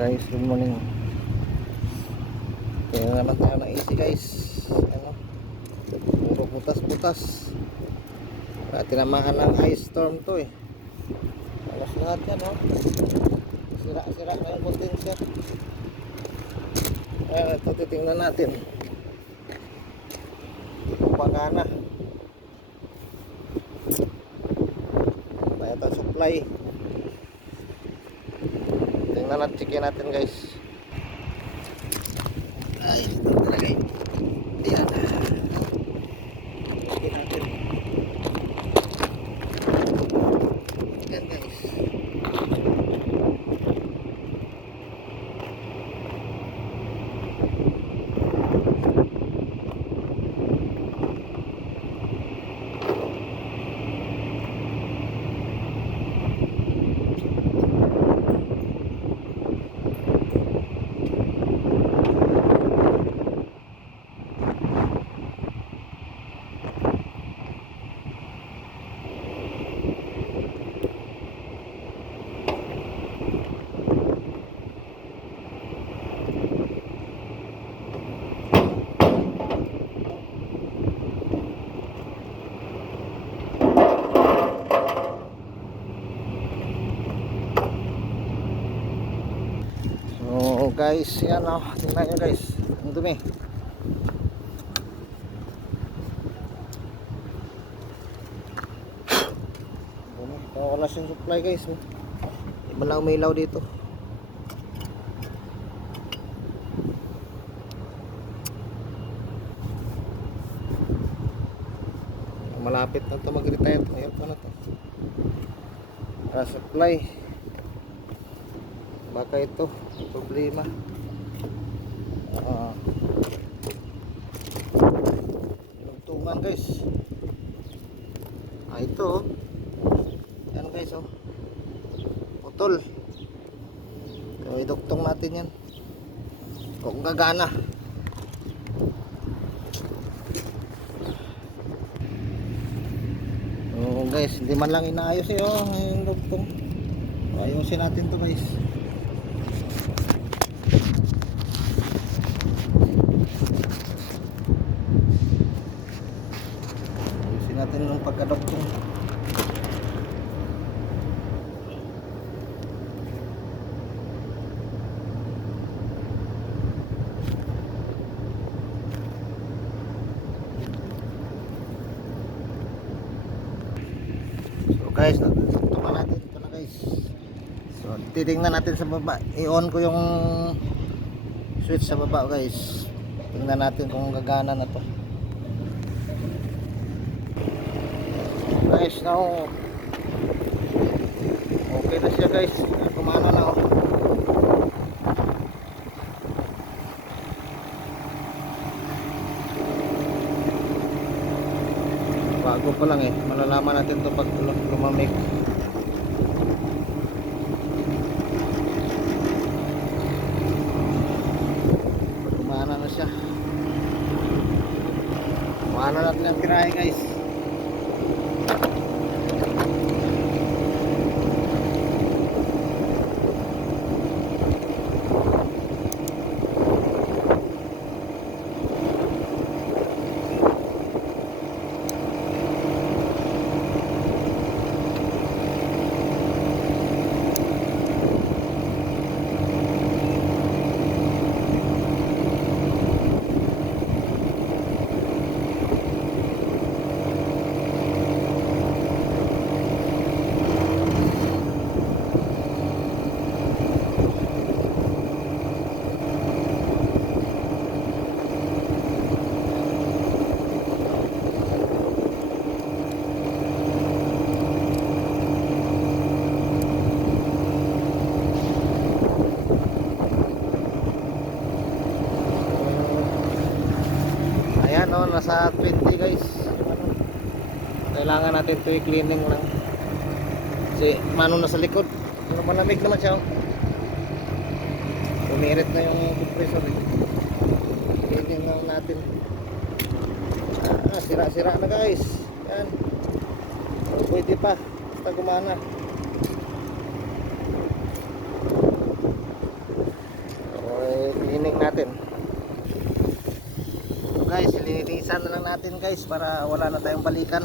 Guys, good morning. Kaya naman tayo ng AC guys. Ano? Puro butas-butas. Wala tinamaan ng ice storm to eh. Alas lahat yan oh. Sira-sira na yung condenser. Ayan, ito titingnan natin. Hindi ko pagana. Ito supply. Tingnan natin, checkin natin guys. Ay, ito talaga yun. Ayan. Checkin natin. Ayan guys. So guys, yan o. Tingnan nyo guys. Ang dumi. Wala siyang supply guys. Di ba na umilaw dito? Malapit na ito mag-retire. Ayaw ko na ito. Supply. Baka ito problema. Tungan guys. Ito oh. Yan guys oh. Putol. So iduktong natin yan. Kung gagana. So guys, hindi man lang inaayos eh oh. Yung duktong. Ayusin natin to guys. Natin ng pagkadoktong. So guys, tutukan natin ito na guys. So titingnan natin sa baba. I-on ko yung switch sa baba guys. Tingnan natin kung gagana na to. Guys, now okay na siya guys. Kumana na oh. Bago pa lang eh. Malalaman natin to pag lumamig. Kumana na siya. Kumana natin ang tirahe guys. Ayan o, nasa 20 guys. Kailangan natin ito i-cleaning lang. Kasi mano na sa likod. Malamig naman siya. Umirit na yung compressor eh. Cleaning lang natin. Sira-sira na guys. Yan. Pwede pa. Basta gumana. natin. So guys, lilinisan na lang natin guys para wala na tayong balikan.